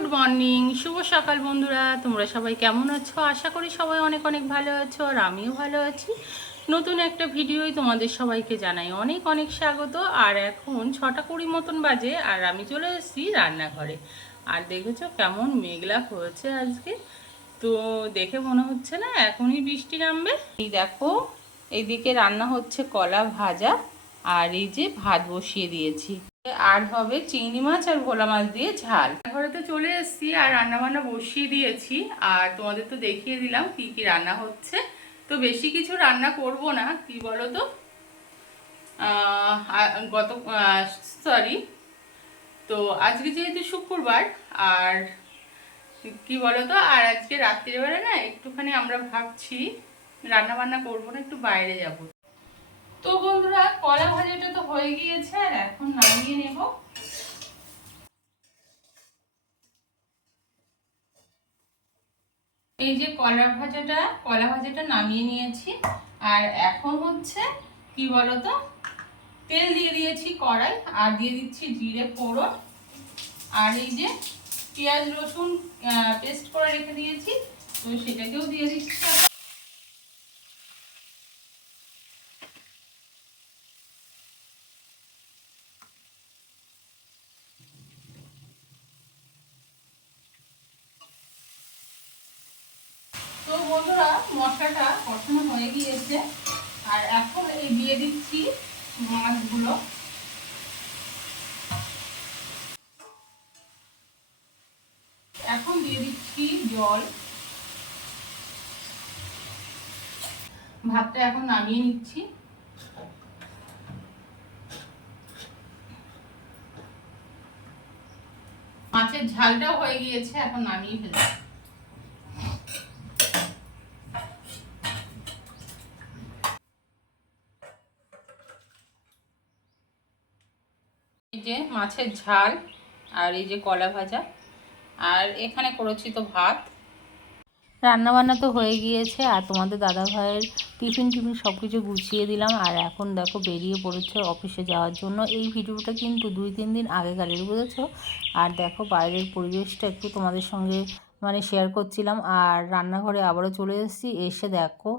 Good morning, শুভ সকাল বন্ধুরা। তোমরা সবাই কেমন আছো? আশা করি সবাই অনেক অনেক ভালো আছো, আর আমিও ভালো আছি। নতুন একটা ভিডিওই তোমাদের সবাইকে জানাই অনেক অনেক স্বাগত। আর এখন 6:20 মতন বাজে, আর আমি চলে এসেছি রান্নাঘরে। আর দেখেছো কেমন মেঘলা হয়েছে আজকে, তো দেখে মনে হচ্ছে না এখনই বৃষ্টি নামবে। এই দেখো, এইদিকে রান্না হচ্ছে কলা ভাজা, আর এই যে ভাত বসিয়ে দিয়েছি। আর হবে চিংড়ি মাছ আর ভোলা মাছ দিয়ে ঝাল। ঘরে তো চলে এসেছি আর রান্না বান্না বসিয়ে দিয়েছি, আর তোমাদের তো দেখিয়ে দিলাম কি কি রান্না হচ্ছে। তো বেশি কিছু রান্না করব না, কি বলো তো, গত সরি, তো আজকে যেহেতু শুক্রবার, আর কি বলো তো, আর আজকে রাত্রিবেলা না একটুখানি আমরা ভাবছি রান্না বান্না করবো না, একটু বাইরে যাব। তো বন্ধুরা, কলা ভাজাটা তো হয়ে গিয়েছে, আর এখন নামিয়ে নেব। এই যে কলা ভাজাটা নামিয়ে নিয়েছি। আর এখন হচ্ছে কি বলতো, তেল দিয়ে দিয়েছি কড়াই, আর দিয়ে দিচ্ছি জিরে ফোড়ন, আর এই যে পেঁয়াজ রসুন পেস্ট করে রেখে দিয়েছি, তো সেটাকেও দিয়ে দিচ্ছি। তো বন্ধুরা, মশলাটা কষানো হয়ে গিয়েছে, আর এখন এই দিয়ে দিচ্ছি মাছগুলো। এখন দিয়ে দিচ্ছি জল। ভাতটা এখন নামিয়ে নিচ্ছি। মাছের ঝালটাও হয়ে গিয়েছে, এখন নামিয়ে ফেলছি। এই যে মাছের ঝাল, আর এই যে কলা ভাজা, আর এখানে করেছি তো ভাত। রান্নাবান্না তো হয়ে গিয়েছে, আর তোমাদের দাদা ভাইয়ের টিফিন সব কিছু গুছিয়ে দিলাম। আর এখন দেখো বেরিয়ে পড়েছে অফিসে যাওয়ার জন্য। এই ভিডিওটা কিন্তু 2-3 দিন আগেকারের, বুঝেছো। আর দেখো বাইরের পরিবেশটা একটু তোমাদের সঙ্গে মানে শেয়ার করছিলাম। আর রান্নাঘরে আবারও চলে এসেছি, এসে দেখো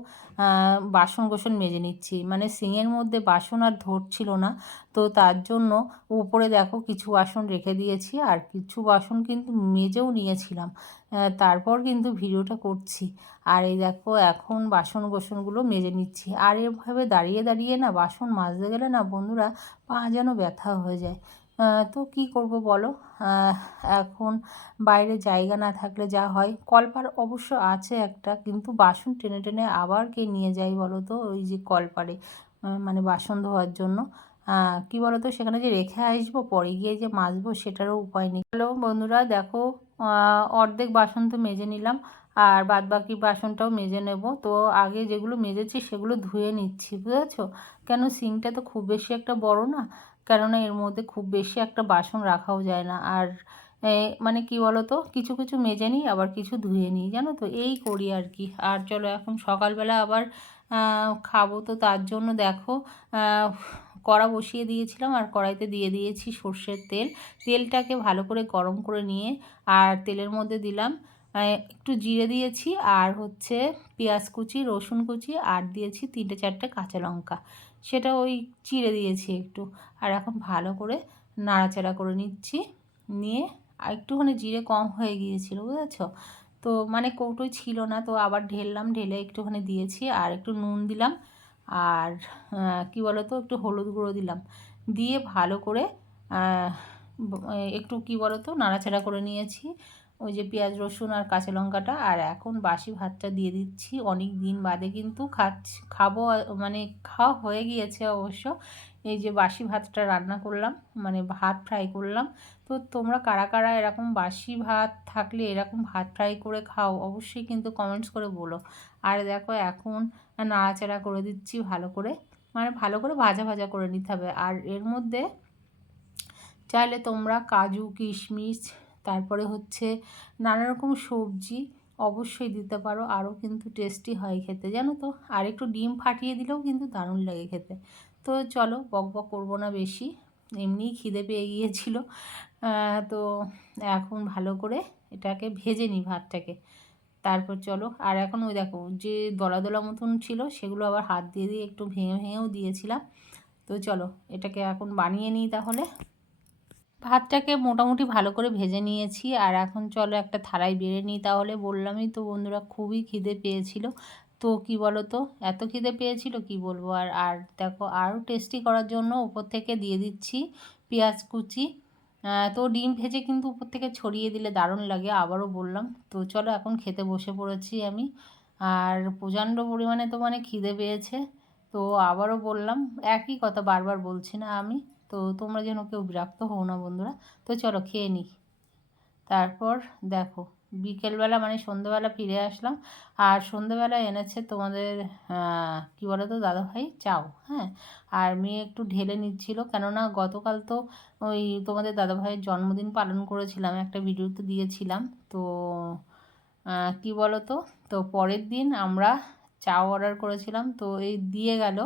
বাসন কোসন মেজে নিচ্ছি। মানে সিংয়ের মধ্যে বাসন আর ধরছিল না, তো তার জন্য উপরে দেখো কিছু বাসন রেখে দিয়েছি, আর কিছু বাসন কিন্তু মেজেও নিয়েছিলাম। তারপর কিন্তু ভিডিওটা করছি। আর এই দেখো এখন বাসন কোসনগুলো মেজে নিচ্ছি। আর এভাবে দাঁড়িয়ে দাঁড়িয়ে না বাসন মাজতে গেলে না বন্ধুরা, পা যেন ব্যথা হয়ে যায়। তো কি করব বলো, এখন বাইরে জায়গা না থাকলে যা হয়। কলপার অবশ্য আছে একটা, কিন্তু বাসন টেনে টেনে আবার কে নিয়ে যায় বলো তো ওই যে কলপারে, মানে বাসন ধোয়ার জন্য। কি বলো তো, সেখানে যে রেখে আসবো, পরে গিয়ে যে মাজবো সেটারও উপায় নেই। হ্যালো বন্ধুরা, দেখো অর্ধেক বাসন তো মেজে নিলাম, আর বাদ বাকি বাসনটাও মেজে নেব। তো আগে যেগুলো মেজেছি সেগুলো ধুয়ে নিচ্ছি, বুঝেছো। কেন, সিঙ্কটা তো খুব বেশি একটা বড় না, কেননা এর মধ্যে খুব বেশি একটা বাসন রাখাও যায় না। আর মানে কি বলো তো, কিছু কিছু মেজে নিই, আবার কিছু ধুয়ে নিই, জানো তো, এই করি আর কি। আর চলো এখন সকালবেলা আবার খাবো, তো তার জন্য দেখো কড়া বসিয়ে দিয়েছিলাম, আর কড়াইতে দিয়ে দিয়েছি সর্ষের তেল। তেলটাকে ভালো করে গরম করে নিয়ে, আর তেলের মধ্যে দিলাম একটু জিরে দিয়েছি, আর হচ্ছে পেঁয়াজ কুচি, রসুন কুচি, আর দিয়েছি 3-4টে কাঁচা লঙ্কা, সেটা ওই চিড়ে দিয়েছি একটু। আর এখন ভালো করে নাড়াচাড়া করে নিচ্ছি, নিয়ে আর একটুখানি জিরে কম হয়ে গিয়েছিল, বুঝেছো। তো মানে কৌটোই ছিল না, তো আবার ঢেললাম, ঢেলে একটুখানি দিয়েছি, আর একটু নুন দিলাম, আর কি বলো তো, একটু হলুদ গুঁড়ো দিলাম, দিয়ে ভালো করে একটু কি বলো তো নাড়াচাড়া করে নিয়েছি ওই যে পেঁয়াজ রসুন আর কাঁচা লঙ্কাটা। আর এখন বাসি ভাতটা দিয়ে দিচ্ছি, অনেক দিন বাদে কিন্তু খাবো, মানে খাওয়া হয়ে গিয়েছে অবশ্য। এই যে বাসি ভাতটা রান্না করলাম, মানে ভাত ফ্রাই করলাম। তো তোমরা কারা কারা এরকম বাসি ভাত থাকলে এরকম ভাত ফ্রাই করে খাও, অবশ্যই কিন্তু কমেন্টস করে বলো। আর দেখো এখন নাড়াচাড়া করে দিচ্ছি ভালো করে, মানে ভালো করে ভাজা ভাজা করে নিতে হবে। আর এর মধ্যে চাইলে তোমরা কাজু কিশমিশ, তারপরে হচ্ছে নানা রকম সবজি অবশ্যই দিতে পারো, আরও কিন্তু টেস্টি হয় খেতে, জানো তো। আর একটু ডিম ফাটিয়ে দিলেও কিন্তু দারুণ লাগে খেতে। তো চলো বক বক করবো না বেশি, এমনিই খিদে পেয়ে গিয়েছিল। তো এখন ভালো করে এটাকে ভেজে নিই ভাতটাকে। তারপর চলো, আর এখন ওই দেখো যে দলা দলা মতন ছিল সেগুলো আবার হাত দিয়ে দিয়ে একটু ভেঙে ভেঙেও দিয়েছিলাম। তো চলো এটাকে এখন বানিয়ে নিই তাহলে। ভাতটাকে মোটামুটি ভালো করে ভেজে নিয়েছি, আর এখন চলো একটা থালায় বেড়ে নিই তাহলে। বললামই তো বন্ধুরা, খুবই খিদে পেয়েছিল। তো কি বলো তো, এত খিদে পেয়েছিল কি বলবো। আর আর দেখো, আরও টেস্টি করার জন্য উপর থেকে দিয়ে দিচ্ছি পেঁয়াজ কুচি। তো ডিম ভেজে কিন্তু উপর থেকে ছড়িয়ে দিলে দারুণ লাগে, আবারও বললাম। তো চলো এখন খেতে বসে পড়েছি আমি। আর প্রচণ্ড পরিমাণে তো মানে খিদে পেয়েছে। তো আবারও বললাম, একই কথা বারবার বলছি না আমি। তো তোমরা যেন কেউ বিরক্ত হও না বন্ধুরা। তো চলো খেয়ে নিই। তারপর দেখো, বিকেলবেলা মানে সন্ধ্যেবেলা ফিরে আসলাম। আর সন্ধ্যেবেলা এনেছে তোমাদের কী বলো তো দাদাভাই, চাও। হ্যাঁ, আর মেয়ে একটু ঢেলে নিচ্ছিল, কেননা গতকাল তো ওই তোমাদের দাদাভাইয়ের জন্মদিন পালন করেছিলাম, একটা ভিডিও তো দিয়েছিলাম। তো কী বলো তো, তো পরের দিন আমরা চাও অর্ডার করেছিলাম, তো এই দিয়ে গেল।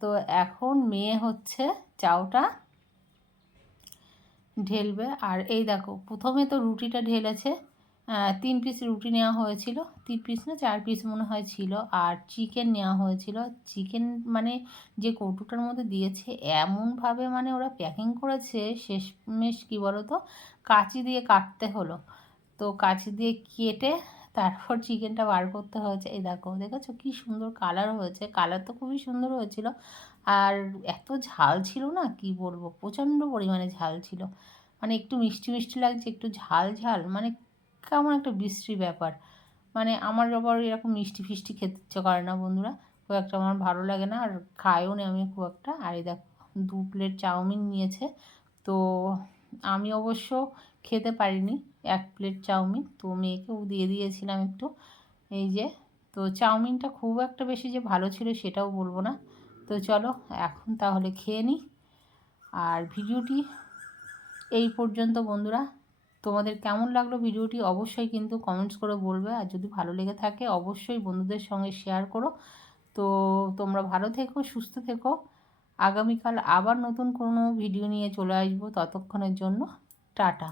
তো এখন মেয়ে হচ্ছে চাউটা ঢেলবে। আর এই দেখো, প্রথমে তো রুটিটা ঢেলেছে। 3 পিস রুটি নেওয়া হয়েছিল, 3 পিস না 4 পিস মনে হয় ছিল। আর চিকেন নেওয়া হয়েছিল। চিকেন মানে যে কৌটোটার মধ্যে দিয়েছে, এমনভাবে মানে ওরা প্যাকিং করেছে, শেষমেশ কী বলো তো, কাঁচি দিয়ে কাটতে হলো। তো কাঁচি দিয়ে কেটে তারপর চিকেনটা বার করতে হয়েছে। এই দেখো, দেখেছো কী সুন্দর কালার হয়েছে, কালার তো খুবই সুন্দর হয়েছিল। আর এত ঝাল ছিল না, কি বলবো, প্রচণ্ড পরিমাণে ঝাল ছিল। মানে একটু মিষ্টি মিষ্টি লাগছে, একটু ঝাল ঝাল, মানে কেমন একটা বিশ্রী ব্যাপার। মানে আমার আবার এরকম মিষ্টি ফিষ্টি খেতে ইচ্ছে করে না বন্ধুরা, খুব একটা আমার ভালো লাগে না, আর খাইও নি আমি খুব একটা। আর এই দেখো, 2 প্লেট চাউমিন নিয়েছে। তো আমি অবশ্য খেতে পারিনি 1 প্লেট চাউমিন, তো মেয়েকেও দিয়ে দিয়েছিলাম একটু। এই যে, তো চাউমিনটা খুব একটা বেশি যে ভালো ছিল সেটাও বলবো না। তো চলো এখন তাহলে খেয়ে নিই। আর ভিডিওটি এই পর্যন্ত বন্ধুরা। তোমাদের কেমন লাগলো ভিডিওটি অবশ্যই কিন্তু কমেন্টস করে বলবে। আর যদি ভালো লেগে থাকে অবশ্যই বন্ধুদের সঙ্গে শেয়ার করো। তো তোমরা ভালো থেকো, সুস্থ থেকো। আগামীকাল আবার নতুন কোনো ভিডিও নিয়ে চলে আসবো, ততক্ষণের জন্য টাটা।